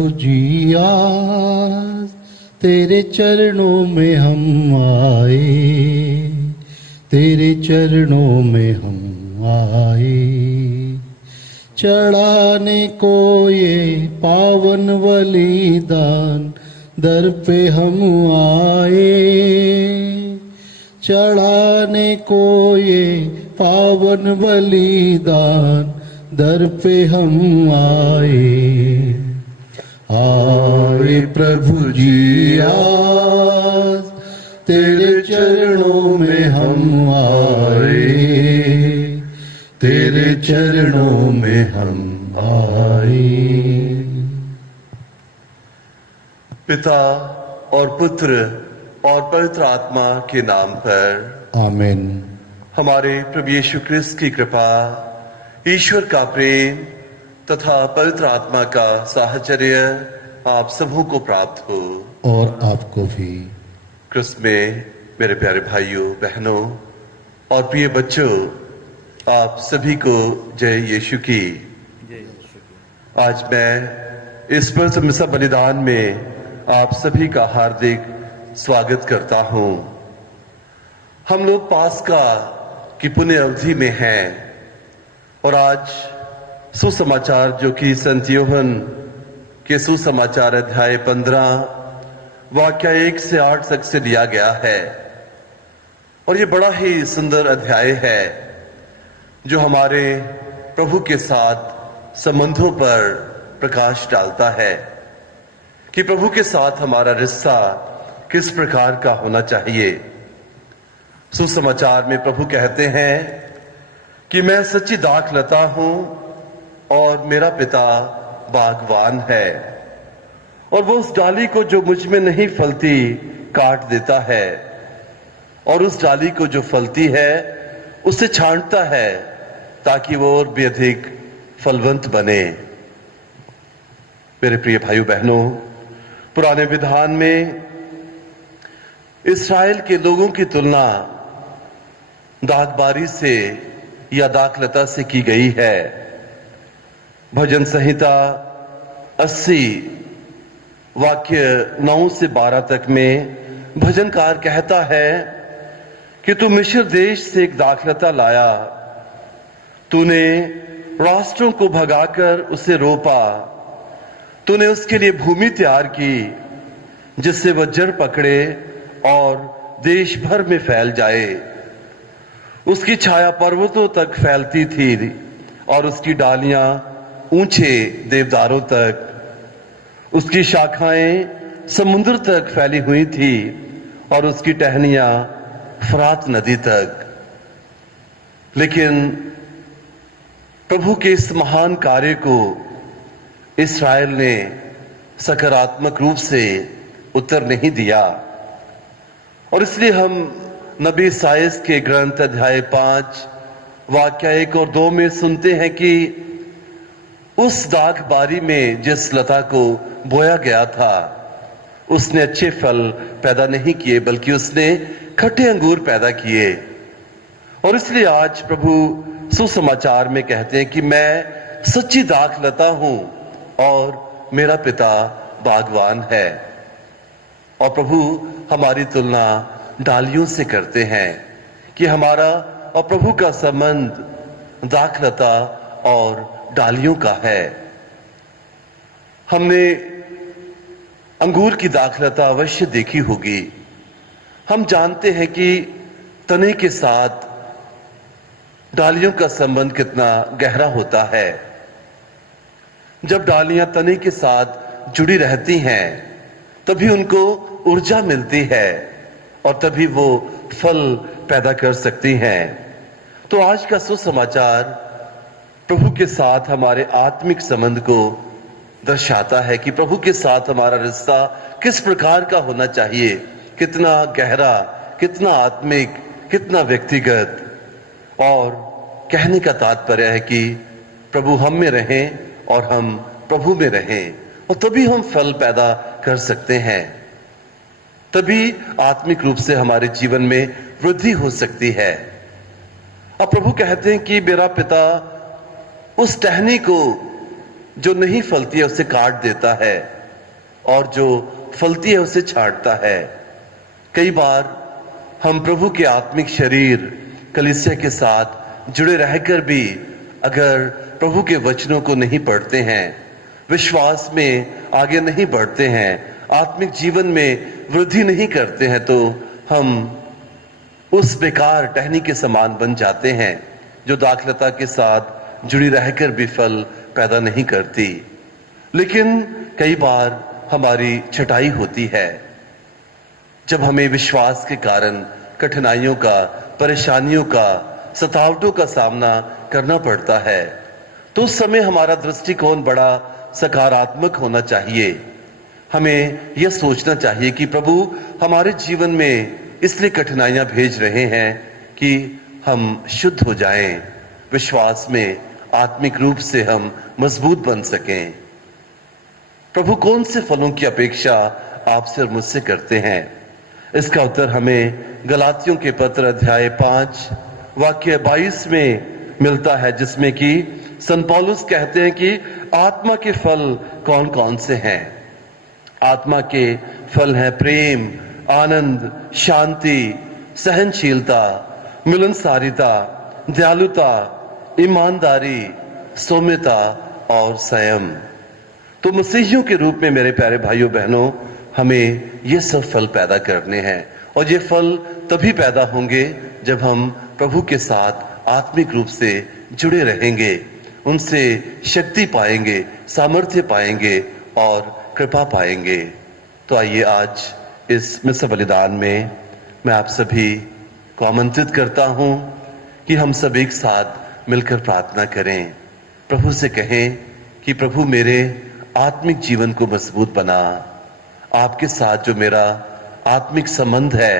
प्रभु जी आज तेरे चरणों में हम आए, तेरे चरणों में हम आए। चढ़ाने को ये पावन बलिदान दर पे हम आए, चढ़ाने को ये पावन बलिदान दर पे हम आए प्रभु जी आज तेरे चरणों में हम आए, तेरे चरणों में हम आए। पिता और पुत्र और पवित्र आत्मा के नाम पर आमीन। हमारे प्रभु यीशु क्रिस्त की कृपा, ईश्वर का प्रेम तथा पवित्र आत्मा का साहचर्य आप सबों को प्राप्त हो और आपको भी। क्रिस्त में मेरे प्यारे भाइयों बहनों और प्रिय बच्चों, आप सभी को जय यीशु की। आज मैं इस पवित्र मिसा बलिदान में आप सभी का हार्दिक स्वागत करता हूं। हम लोग पास्का की पुण्य अवधि में हैं और आज सुसमाचार जो कि संत यूहन्ना के सुसमाचार अध्याय 15 वाक्य 1 से 8 तक से लिया गया है। और ये बड़ा ही सुंदर अध्याय है जो हमारे प्रभु के साथ संबंधों पर प्रकाश डालता है कि प्रभु के साथ हमारा रिश्ता किस प्रकार का होना चाहिए। सुसमाचार में प्रभु कहते हैं कि मैं सच्ची दाखलता हूं और मेरा पिता बागवान है, और वो उस डाली को जो मुझ में नहीं फलती काट देता है, और उस डाली को जो फलती है उसे छांटता है ताकि वो और भी अधिक फलवंत बने। मेरे प्रिय भाइयों बहनों, पुराने विधान में इस्राएल के लोगों की तुलना दाखबारी से या दाखलता से की गई है। भजन संहिता 80 वाक्य 9 से 12 तक में भजनकार कहता है कि तू मिस्र देश से एक दाखलता लाया, तूने राष्ट्रों को भगाकर उसे रोपा, तूने उसके लिए भूमि तैयार की जिससे वह जड़ पकड़े और देश भर में फैल जाए। उसकी छाया पर्वतों तक फैलती थी और उसकी डालियां ऊंचे देवदारों तक, उसकी शाखाएं समुद्र तक फैली हुई थी और उसकी टहनियां फरात नदी तक। लेकिन प्रभु के इस महान कार्य को इस्राएल ने सकारात्मक रूप से उत्तर नहीं दिया, और इसलिए हम नबी साइस के ग्रंथ अध्याय 5 वाक्य 1 और 2 में सुनते हैं कि उस दाखबारी में जिस लता को बोया गया था उसने अच्छे फल पैदा नहीं किए, बल्कि उसने खट्टे अंगूर पैदा किए। और इसलिए आज प्रभु सुसमाचार में कहते हैं कि मैं सच्ची दाखलता हूं और मेरा पिता बागवान है। और प्रभु हमारी तुलना डालियों से करते हैं कि हमारा और प्रभु का संबंध दाखलता और डालियों का है। हमने अंगूर की दाखलता अवश्य देखी होगी। हम जानते हैं कि तने के साथ डालियों का संबंध कितना गहरा होता है। जब डालियां तने के साथ जुड़ी रहती हैं तभी उनको ऊर्जा मिलती है और तभी वो फल पैदा कर सकती हैं। तो आज का सुसमाचार प्रभु के साथ हमारे आत्मिक संबंध को दर्शाता है कि प्रभु के साथ हमारा रिश्ता किस प्रकार का होना चाहिए, कितना गहरा, कितना आत्मिक, कितना व्यक्तिगत। और कहने का तात्पर्य है कि प्रभु हम में रहें और हम प्रभु में रहें, और तभी हम फल पैदा कर सकते हैं, तभी आत्मिक रूप से हमारे जीवन में वृद्धि हो सकती है। अब प्रभु कहते हैं कि मेरा पिता उस टहनी को जो नहीं फलती है उसे काट देता है और जो फलती है उसे छांटता है। कई बार हम प्रभु के आत्मिक शरीर कलीसिया के साथ जुड़े रहकर भी अगर प्रभु के वचनों को नहीं पढ़ते हैं, विश्वास में आगे नहीं बढ़ते हैं, आत्मिक जीवन में वृद्धि नहीं करते हैं, तो हम उस बेकार टहनी के समान बन जाते हैं जो दाखलता के साथ जुड़ी रहकर भी फल पैदा नहीं करती। लेकिन कई बार हमारी छटाई होती है जब हमें विश्वास के कारण कठिनाइयों का, परेशानियों का, सतावटों का सामना करना पड़ता है, तो उस समय हमारा दृष्टिकोण बड़ा सकारात्मक होना चाहिए। हमें यह सोचना चाहिए कि प्रभु हमारे जीवन में इसलिए कठिनाइयां भेज रहे हैं कि हम शुद्ध हो जाएं, विश्वास में आत्मिक रूप से हम मजबूत बन सकें। प्रभु कौन से फलों की अपेक्षा आपसे और मुझसे करते हैं? इसका उत्तर हमें गलातियों के पत्र अध्याय 5 वाक्य 22 में मिलता है, जिसमें कि संत पौलुस कहते हैं कि आत्मा के फल कौन कौन से हैं। आत्मा के फल हैं प्रेम, आनंद, शांति, सहनशीलता, मिलनसारिता, दयालुता, ईमानदारी, सौम्यता और संयम। तो मसीहियों के रूप में मेरे प्यारे भाइयों बहनों, हमें ये सब फल पैदा करने हैं और ये फल तभी पैदा होंगे जब हम प्रभु के साथ आत्मिक रूप से जुड़े रहेंगे, उनसे शक्ति पाएंगे, सामर्थ्य पाएंगे और कृपा पाएंगे। तो आइए आज इस मिस्र बलिदान में मैं आप सभी को आमंत्रित करता हूं कि हम सब एक साथ मिलकर प्रार्थना करें, प्रभु से कहें कि प्रभु मेरे आत्मिक जीवन को मजबूत बना, आपके साथ जो मेरा आत्मिक संबंध है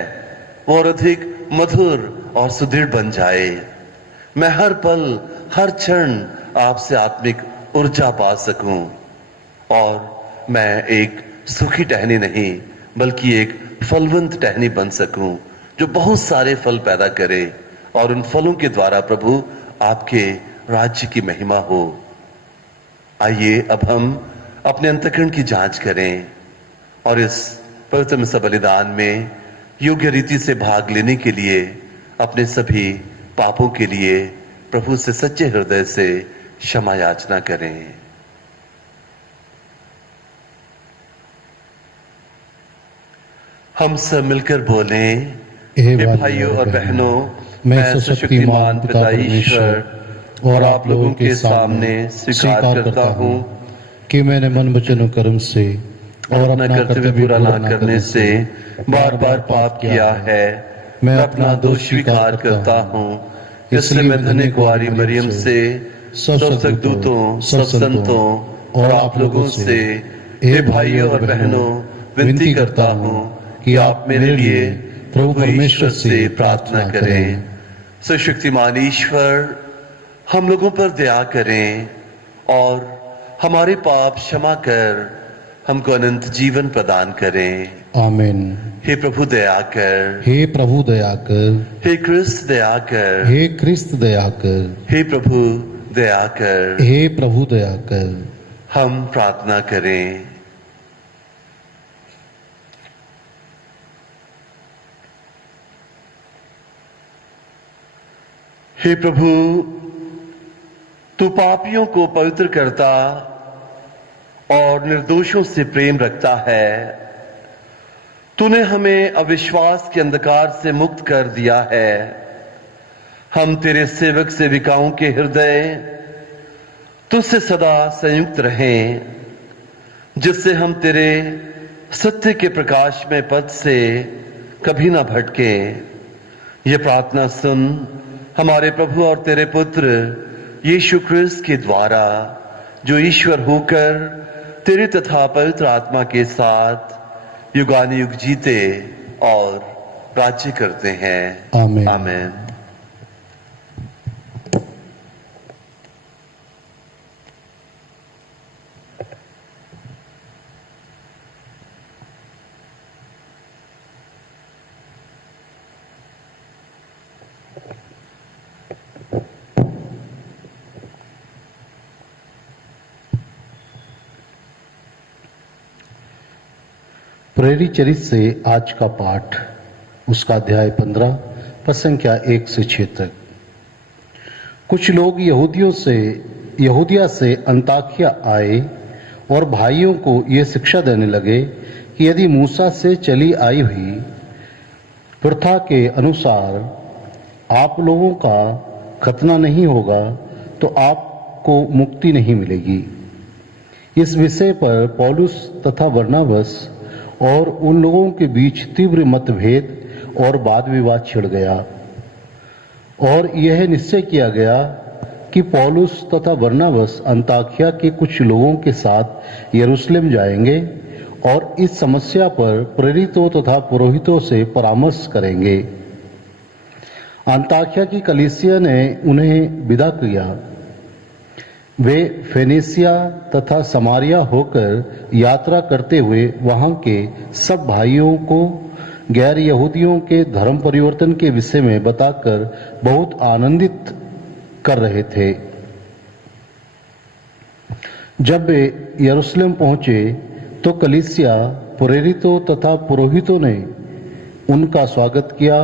वो और अधिक मधुर और सुदृढ़ बन जाए। मैं हर पल, हर क्षण आपसे आत्मिक ऊर्जा पा सकूं और मैं एक सूखी टहनी नहीं बल्कि एक फलवंत टहनी बन सकूं जो बहुत सारे फल पैदा करे और उन फलों के द्वारा प्रभु आपके राज्य की महिमा हो। आइए अब हम अपने अंतःकरण की जांच करें और इस पवित्र मिस्र बलिदान में योग्य रीति से भाग लेने के लिए अपने सभी पापों के लिए प्रभु से सच्चे हृदय से क्षमा याचना करें। हम सब मिलकर बोलें, हे भाइयों और बहनों, मैं सशक्तिमान पिता ईश्वर और आप लोगों के सामने स्वीकार करता हूँ कि मैंने मन वचन और कर्म से और अपना कर्तव्य पूरा न करने से बार बार पाप किया है। मैं अपना दोष स्वीकार करता हूँ, इसलिए मैं धन्य कुंवारी मरियम से, सब सद्दूतों, सब संतों और आप लोगों से, हे भाइयों और बहनों, विनती करता हूँ कि आप मेरे लिए प्रभु परमेश्वर से प्रार्थना करें। सर्वशक्तिमान ईश्वर हम लोगों पर दया करें और हमारे पाप क्षमा कर हमको अनंत जीवन प्रदान करें। आमीन। हे प्रभु दया कर, हे प्रभु दया कर, हे क्रिस्त दया कर, हे क्रिस्त दया कर, हे प्रभु दया कर। हे प्रभु दया कर। हम प्रार्थना करें। हे प्रभु, तू पापियों को पवित्र करता और निर्दोषों से प्रेम रखता है। तूने हमें अविश्वास के अंधकार से मुक्त कर दिया है। हम तेरे सेवक सेविकाओं के हृदय तुझसे सदा संयुक्त रहें, जिससे हम तेरे सत्य के प्रकाश में पथ से कभी ना भटकें। ये प्रार्थना सुन हमारे प्रभु और तेरे पुत्र यीशु क्रिस्त के द्वारा, जो ईश्वर होकर तेरे तथा पवित्र आत्मा के साथ युगानुयुग जीते और राज्य करते हैं। आमीन। आमीन। प्रेरित चरित्र से आज का पाठ, उसका अध्याय 15 पद संख्या 1 से 6 तक। कुछ लोग यहूदिया से अंताकिया आए और भाइयों को यह शिक्षा देने लगे कि यदि मूसा से चली आई हुई प्रथा के अनुसार आप लोगों का खतना नहीं होगा तो आपको मुक्ति नहीं मिलेगी। इस विषय पर पौलुस तथा बरनबास और उन लोगों के बीच तीव्र मतभेद और वाद विवाद छिड़ गया और यह निश्चय किया गया कि पौलुस तथा बरनबास अंताकिया के कुछ लोगों के साथ यरूशलेम जाएंगे और इस समस्या पर प्रेरितों तथा पुरोहितों से परामर्श करेंगे। अंताकिया की कलीसिया ने उन्हें विदा किया। वे फेनीसिया तथा समारिया होकर यात्रा करते हुए वहां के सब भाइयों को गैर यहूदियों के धर्म परिवर्तन के विषय में बताकर बहुत आनंदित कर रहे थे। जब वे यरूशलेम पहुंचे तो कलीसिया, प्रेरितों तथा पुरोहितों ने उनका स्वागत किया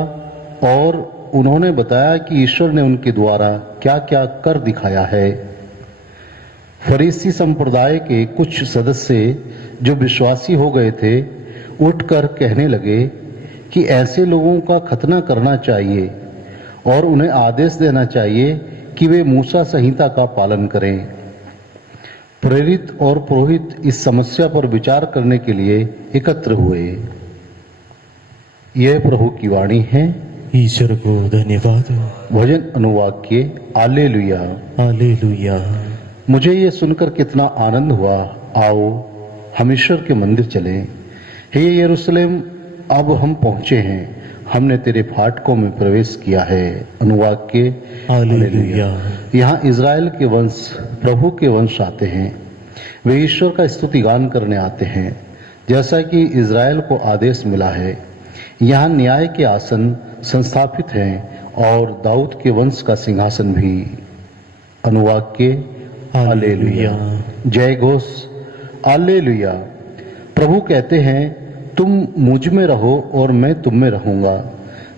और उन्होंने बताया कि ईश्वर ने उनके द्वारा क्या क्या कर दिखाया है। फरीसी संप्रदाय के कुछ सदस्य जो विश्वासी हो गए थे उठकर कहने लगे कि ऐसे लोगों का खतना करना चाहिए और उन्हें आदेश देना चाहिए कि वे मूसा संहिता का पालन करें। प्रेरित और पुरोहित इस समस्या पर विचार करने के लिए एकत्र हुए। यह प्रभु की वाणी है। ईश्वर को धन्यवाद। भजन अनुवाक्य हालेलुया हालेलुया। मुझे ये सुनकर कितना आनंद हुआ। आओ हम ईश्वर के मंदिर चलें। हे यरूशलेम, अब हम पहुंचे हैं, हमने तेरे फाटकों में प्रवेश किया है। अनुवाक्य हालेलुया। यहाँ इज़राइल के वंश, प्रभु के वंश आते हैं। वे ईश्वर का स्तुति गान करने आते हैं जैसा कि इज़राइल को आदेश मिला है। यहाँ न्याय के आसन संस्थापित हैं और दाऊद के वंश का सिंहासन भी। अनुवाक्य हालेलुया। जय घोष हालेलुया। प्रभु कहते हैं, तुम मुझ में रहो और मैं तुम में रहूंगा।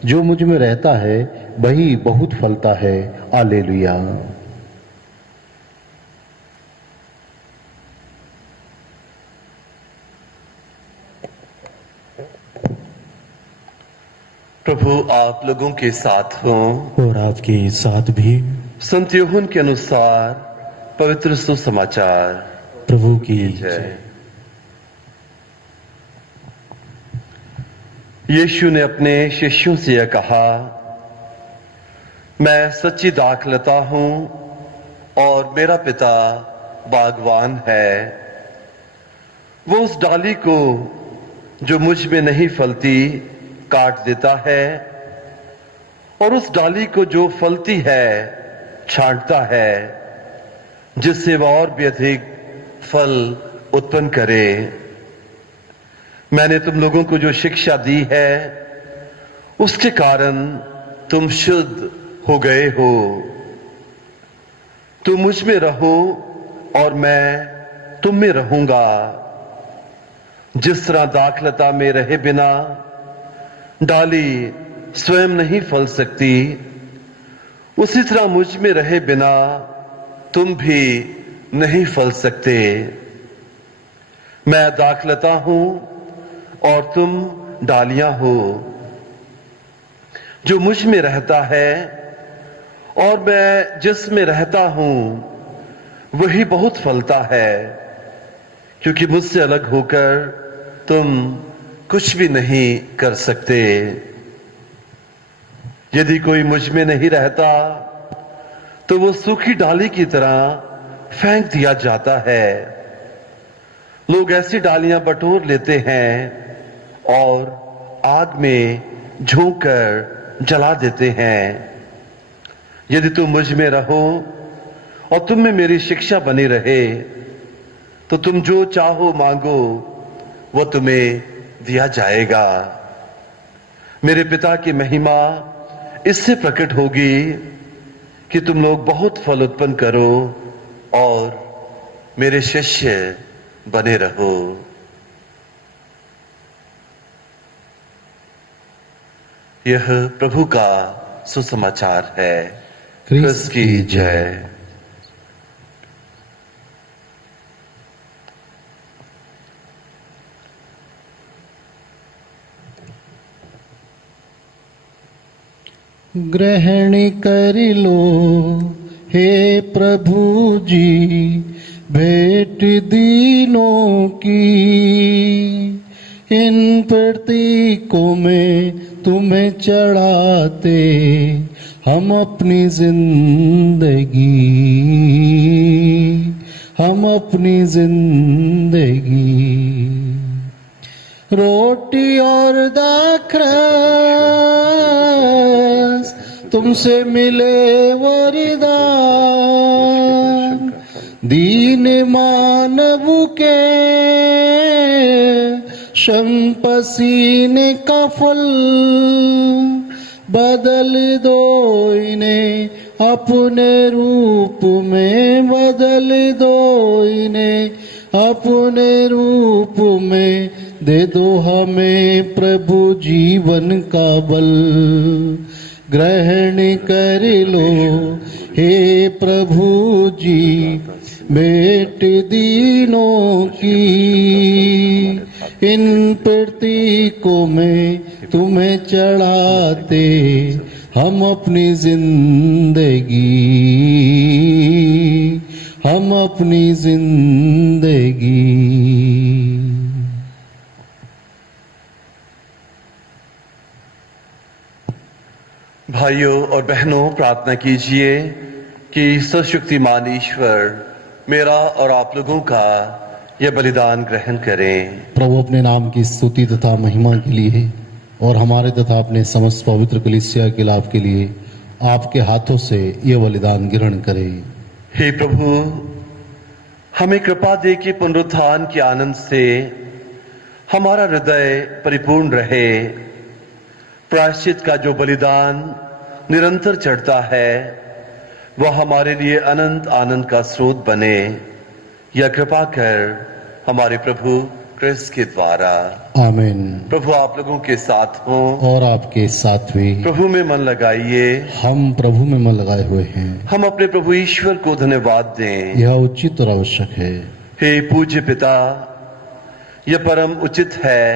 जो मुझ में रहता है वही बहुत फलता है। हालेलुया। प्रभु आप लोगों के साथ हों और आपके साथ भी। संत यूहन्ना के अनुसार पवित्र सुसमाचार। प्रभु की जय। यीशु ने अपने शिष्यों से यह कहा, मैं सच्ची दाखलता हूं और मेरा पिता बागवान है। वो उस डाली को जो मुझ में नहीं फलती काट देता है और उस डाली को जो फलती है छांटता है, जिससे वह और भी अधिक फल उत्पन्न करे। मैंने तुम लोगों को जो शिक्षा दी है उसके कारण तुम शुद्ध हो गए हो। तुम मुझ में रहो और मैं तुम में रहूंगा। जिस तरह दाखलता में रहे बिना डाली स्वयं नहीं फल सकती, उसी तरह मुझ में रहे बिना तुम भी नहीं फल सकते। मैं दाखलता हूं और तुम डालियां हो। जो मुझ में रहता है और मैं जिसमें रहता हूं वही बहुत फलता है, क्योंकि मुझसे अलग होकर तुम कुछ भी नहीं कर सकते। यदि कोई मुझ में नहीं रहता तो वो सूखी डाली की तरह फेंक दिया जाता है। लोग ऐसी डालियां बटोर लेते हैं और आग में झोंक कर जला देते हैं। यदि तुम मुझ में रहो और तुम में मेरी शिक्षा बनी रहे तो तुम जो चाहो मांगो वो तुम्हें दिया जाएगा। मेरे पिता की महिमा इससे प्रकट होगी कि तुम लोग बहुत फल उत्पन्न करो और मेरे शिष्य बने रहो। यह प्रभु का सुसमाचार है। क्रिस्त क्रिस्त की जय। ग्रहण कर लो हे प्रभु जी भेंट दीनों की, इन प्रतीकों में तुम्हें चढ़ाते हम अपनी जिंदगी। रोटी और दाखरस तुमसे मिले वरदान, दीन मानव के श्रम पसीने का फल, बदल दो इन्हें अपने रूप में, बदल दो इन्हें अपने रूप में, दे दो हमें प्रभु जीवन का बल। ग्रहण कर लो हे प्रभु जी भेंट दीनों की, इन प्रतीकों में तुम्हें चढ़ाते हम अपनी जिंदगी। भाइयों और बहनों, प्रार्थना कीजिए कि सर्वशक्तिमान ईश्वर मेरा और आप लोगों का यह बलिदान ग्रहण करें। प्रभु अपने नाम की स्तुति तथा महिमा के लिए और हमारे तथा अपने समस्त पवित्र कलीसिया के लाभ के लिए आपके हाथों से यह बलिदान ग्रहण करें। हे प्रभु, हमें कृपा दे कि पुनरुत्थान के आनंद से हमारा हृदय परिपूर्ण रहे। प्रायश्चित का जो बलिदान निरंतर चढ़ता है वह हमारे लिए अनंत आनंद का स्रोत बने। यह कृपा कर हमारे प्रभु क्रिस्त के द्वारा। आमीन। प्रभु आप लोगों के साथ हों और आपके साथ भी। प्रभु में मन लगाइए। हम प्रभु में मन लगाए हुए हैं। हम अपने प्रभु ईश्वर को धन्यवाद दें। यह उचित और आवश्यक है। हे पूज्य पिता, यह परम उचित है,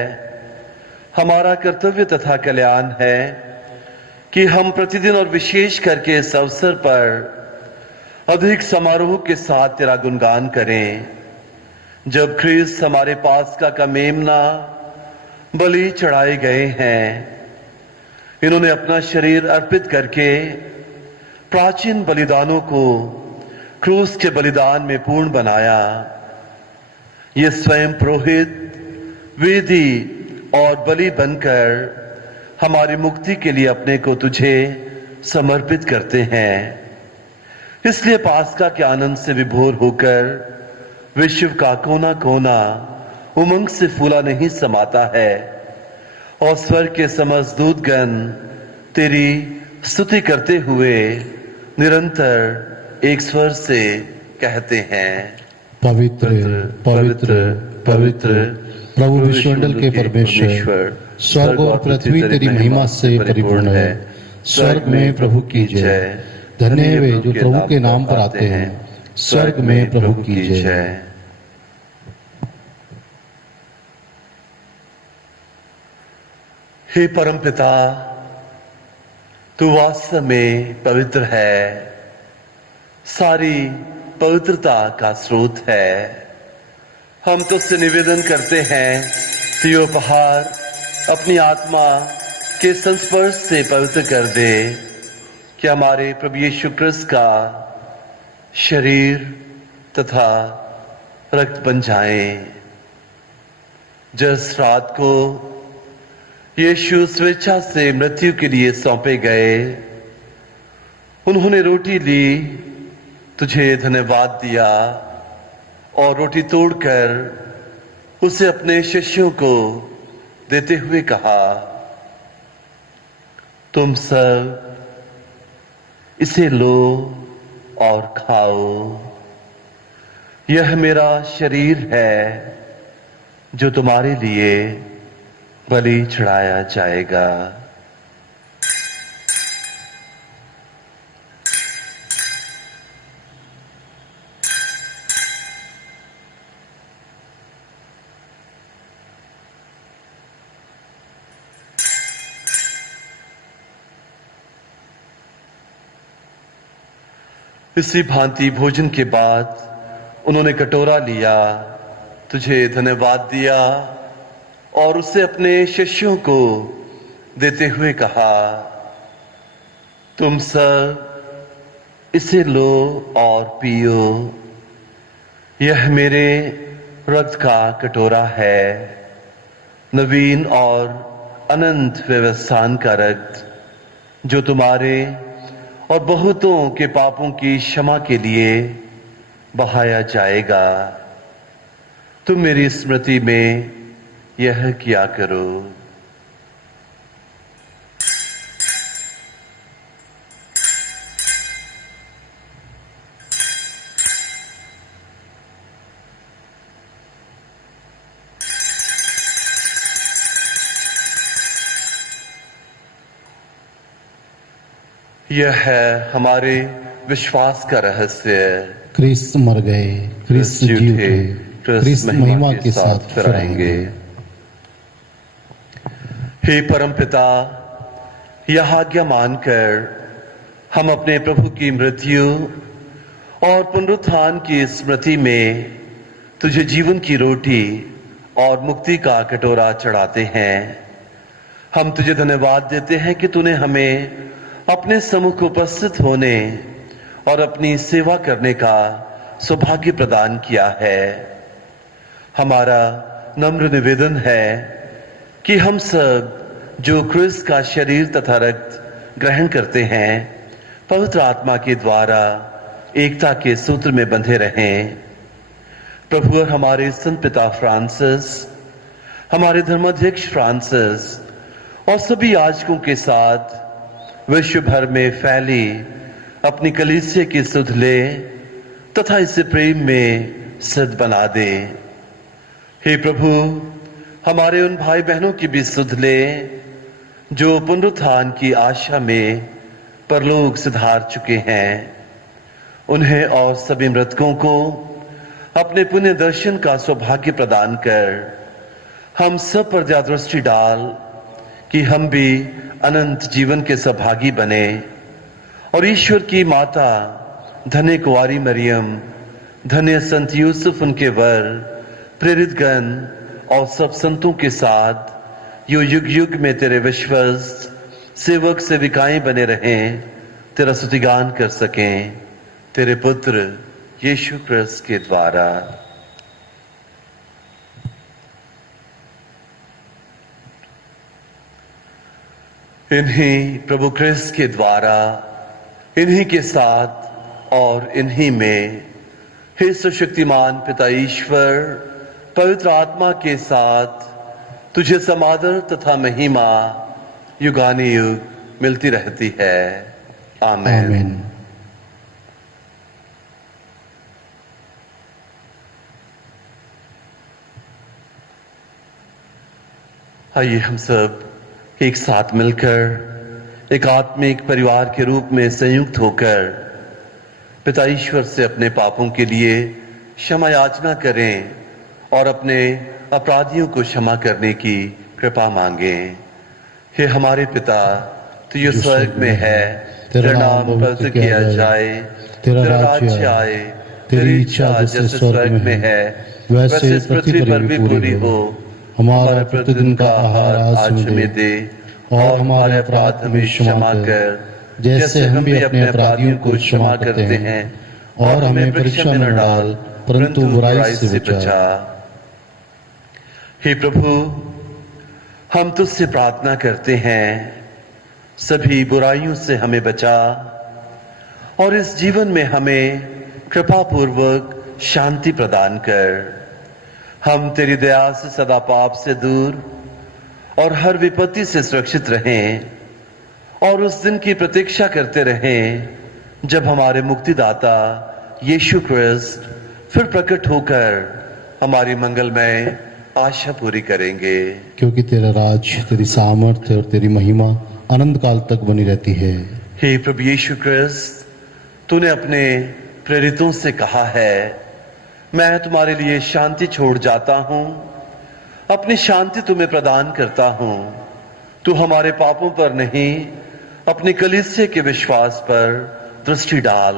हमारा कर्तव्य तथा कल्याण है कि हम प्रतिदिन और विशेष करके इस अवसर पर अधिक समारोह के साथ तेरा गुणगान करें। जब ख्रीस्त हमारे पास्का का मेमना बलि चढ़ाए गए हैं, इन्होंने अपना शरीर अर्पित करके प्राचीन बलिदानों को क्रूस के बलिदान में पूर्ण बनाया। ये स्वयं पुरोहित, वेदी और बलि बनकर हमारी मुक्ति के लिए अपने को तुझे समर्पित करते हैं। इसलिए पास्का के आनंद से विभोर होकर विश्व का कोना कोना उमंग से फूला नहीं समाता है और स्वर्ग के समस्त दूतगण तेरी स्तुति करते हुए निरंतर एक स्वर से कहते हैं, पवित्र पवित्र पवित्र प्रभु विश्वमंडल के परमेश्वर, स्वर्ग और पृथ्वी तेरी महिमा से परिपूर्ण है। स्वर्ग में प्रभु की जय। धन्य वे जो प्रभु के नाम पर आते हैं। स्वर्ग में प्रभु की जय। हे परमपिता, तू वास्तव में पवित्र है, सारी पवित्रता का स्रोत है। हम तुझसे निवेदन करते हैं कि ये उपहार अपनी आत्मा के संस्पर्श से पवित्र कर दे, कि हमारे प्रभु यीशु क्रिस्त का शरीर तथा रक्त बन जाएं। जिस रात को यीशु स्वेच्छा से मृत्यु के लिए सौंपे गए, उन्होंने रोटी ली, तुझे धन्यवाद दिया और रोटी तोड़कर उसे अपने शिष्यों को देते हुए कहा, तुम सब इसे लो और खाओ। यह मेरा शरीर है जो तुम्हारे लिए बलि चढ़ाया जाएगा। इसी भांति भोजन के बाद उन्होंने कटोरा लिया, तुझे धन्यवाद दिया और उसे अपने शिष्यों को देते हुए कहा, तुम सब इसे लो और पियो, यह मेरे रक्त का कटोरा है, नवीन और अनंत व्यवस्थान का रक्त, जो तुम्हारे और बहुतों के पापों की क्षमा के लिए बहाया जाएगा। तुम मेरी स्मृति में यह किया करो। यह है हमारे विश्वास का रहस्य। क्रिस्त मर गए, क्रिस्त जी उठे, क्रिस्त महिमा के साथ फिर आएंगे। हे परमपिता, यह आज्ञा मानकर हम अपने प्रभु की मृत्यु और पुनरुत्थान की स्मृति में तुझे जीवन की रोटी और मुक्ति का कटोरा चढ़ाते हैं। हम तुझे धन्यवाद देते हैं कि तूने हमें अपने सम्मुख उपस्थित होने और अपनी सेवा करने का सौभाग्य प्रदान किया है। हमारा नम्र निवेदन है कि हम सब जो क्रिस्त का शरीर तथा रक्त ग्रहण करते हैं, पवित्र आत्मा के द्वारा एकता के सूत्र में बंधे रहें। प्रभु और हमारे संत पिता फ्रांसिस, हमारे धर्माध्यक्ष फ्रांसिस और सभी याजकों के साथ विश्व भर में फैली अपनी कलीसिया की सुध ले तथा इसे प्रेम में सिद्ध बना दे। हे प्रभु, हमारे उन भाई बहनों की भी सुध ले जो पुनरुत्थान की आशा में परलोक सिधार चुके हैं। उन्हें और सभी मृतकों को अपने पुण्य दर्शन का सौभाग्य प्रदान कर हम सब पर दया दृष्टि डाल कि हम भी अनंत जीवन के सौभागी बने और ईश्वर की माता धन्य कुंवारी मरियम, धन्य संत यूसुफ उनके वर, प्रेरित गण और सब संतों के साथ यो युग युग में तेरे विश्वस्त सेवक सेविकाएं बने रहें, तेरा स्तुतिगान कर सकें, तेरे पुत्र यीशु क्रिस्त के द्वारा। इन्हीं प्रभु क्रिस्त के द्वारा, इन्हीं के साथ और इन्हीं में हे सर्वशक्तिमान पिता ईश्वर पवित्र आत्मा के साथ तुझे समादर तथा महिमा युगानुयुग मिलती रहती है। आमेन, आमीन। आइए हम सब एक साथ मिलकर एक आत्मिक परिवार के रूप में संयुक्त होकर पिता ईश्वर से अपने पापों के लिए क्षमा याचना करें और अपने अपराधियों को क्षमा करने की कृपा मांगें। हे हमारे पिता, तू जो स्वर्ग में है, तेरा नाम पवित्र किया जाए, तेरा राज्य आए, तेरी इच्छा जैसे स्वर्ग में है वैसे इस पृथ्वी पर भी पूरी हो। हमारा प्रतिदिन का आहार आज हमें दे और हमारे अपराध हमें क्षमा कर जैसे हम भी अपने अपराधियों को क्षमा करते हैं, और हमें परीक्षा में न डाल परंतु बुराई से बचा। हे प्रभु, हम तुझसे प्रार्थना करते हैं, सभी बुराइयों से हमें बचा और इस जीवन में हमें कृपा पूर्वक शांति प्रदान कर। हम तेरी दया से सदा पाप से दूर और हर विपत्ति से सुरक्षित रहें और उस दिन की प्रतीक्षा करते रहें जब हमारे मुक्तिदाता यीशु क्रिस्त फिर प्रकट होकर हमारी मंगलमय आशा पूरी करेंगे। क्योंकि तेरा राज, तेरी सामर्थ्य और तेरी महिमा अनंत काल तक बनी रहती है। हे प्रभु यीशु क्रिस्त, तूने अपने प्रेरितों से कहा है, मैं तुम्हारे लिए शांति छोड़ जाता हूं, अपनी शांति तुम्हें प्रदान करता हूं। तू हमारे पापों पर नहीं, अपनी कलीसिया के विश्वास पर दृष्टि डाल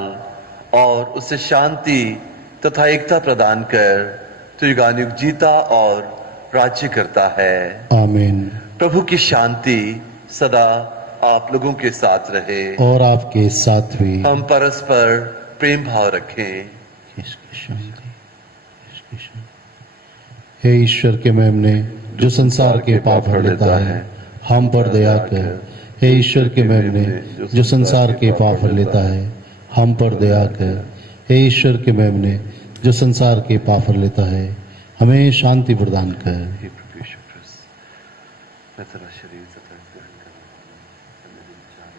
और उसे शांति तथा एकता प्रदान कर तो युगानुयुग जीता और राज्य करता है। आमीन। प्रभु की शांति सदा आप लोगों के साथ रहे और आपके साथ भी। हम परस्पर प्रेम भाव रखें। इसकी शांति, इसकी शांति। हे ईश्वर के मेमने जो संसार के पाप हर लेता है, हम पर दया कर। हे ईश्वर के मेमने जो संसार के पाप हर लेता है, हम पर दया कर। हे ईश्वर के मेमने जो संसार के पाप हर लेता है, हमें शांति प्रदान कर। हे प्रभु यीशु क्रिस्त, मैं तेरा शरीर तथा ग्रहण करूं। मेरे विचार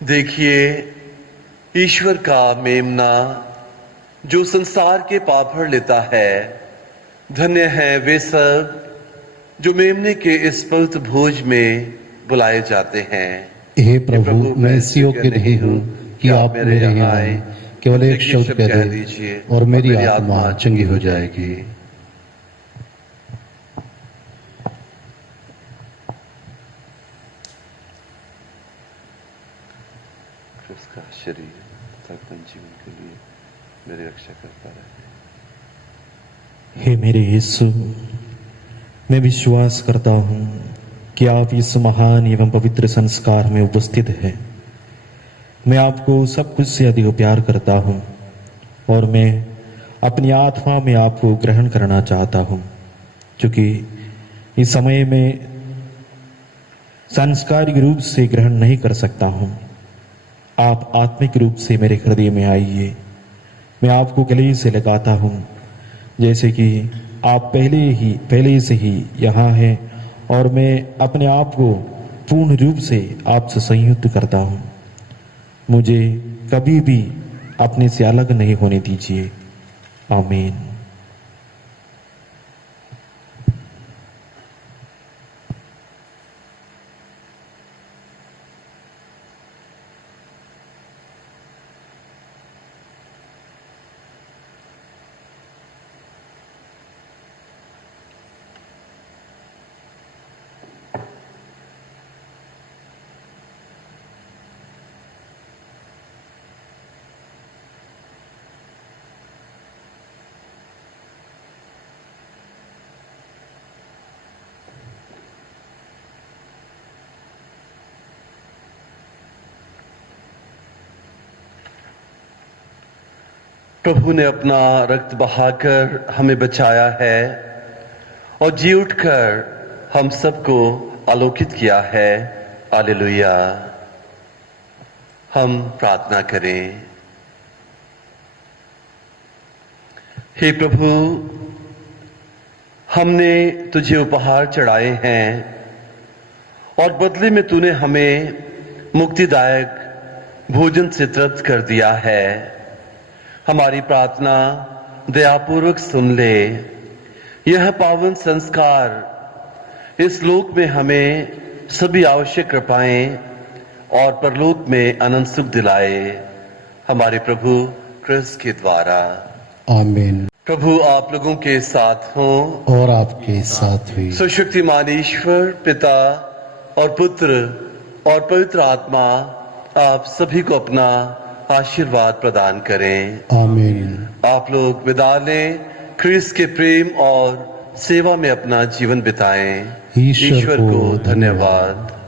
देखिए ईश्वर का मेमना जो संसार के पाप हर लेता है। धन्य है वे सब जो मेमने के इस पवित्र भोज में बुलाए जाते हैं। हे प्रभु, मैं इस योग्य नहीं हूँ कि आप मेरे यहाँ आए, केवल एक शब्द कह दीजिए और मेरी आत्मा चंगी हो जाएगी। उसका शरीर तथा जीवन के लिए मेरी रक्षा करता रहे। हे मेरे यीशु, मैं विश्वास करता हूँ कि आप इस महान एवं पवित्र संस्कार में उपस्थित हैं। मैं आपको सब कुछ से अधिक प्यार करता हूँ और मैं अपनी आत्मा में आपको ग्रहण करना चाहता हूँ, क्योंकि इस समय में सांस्कारिक रूप से ग्रहण नहीं कर सकता हूँ। आप आत्मिक रूप से मेरे हृदय में आइए। मैं आपको गले से लगाता हूँ, जैसे कि आप पहले से ही यहाँ हैं, और मैं अपने आप को पूर्ण रूप से आपसे संयुक्त करता हूँ। मुझे कभी भी अपने से अलग नहीं होने दीजिए। आमीन। प्रभु ने अपना रक्त बहाकर हमें बचाया है और जी उठकर हम सबको आलोकित किया है। हालेलुया। हम प्रार्थना करें। हे प्रभु, हमने तुझे उपहार चढ़ाए हैं और बदले में तूने हमें मुक्तिदायक भोजन से तृप्त कर दिया है। हमारी प्रार्थना दयापूर्वक सुन ले। यह पावन संस्कार इस लोक में हमें सभी आवश्यक कृपाएं और परलोक में अनंत सुख दिलाए, हमारे प्रभु क्रिस्त के द्वारा। आमीन। प्रभु आप लोगों के साथ हों और आपके साथ भी। सुशक्तिमान ईश्वर पिता और पुत्र और पवित्र आत्मा आप सभी को अपना आशीर्वाद प्रदान करें। आमीन। आप लोग विदा लें। क्रिस्त के प्रेम और सेवा में अपना जीवन बिताएं। ईश्वर को धन्यवाद।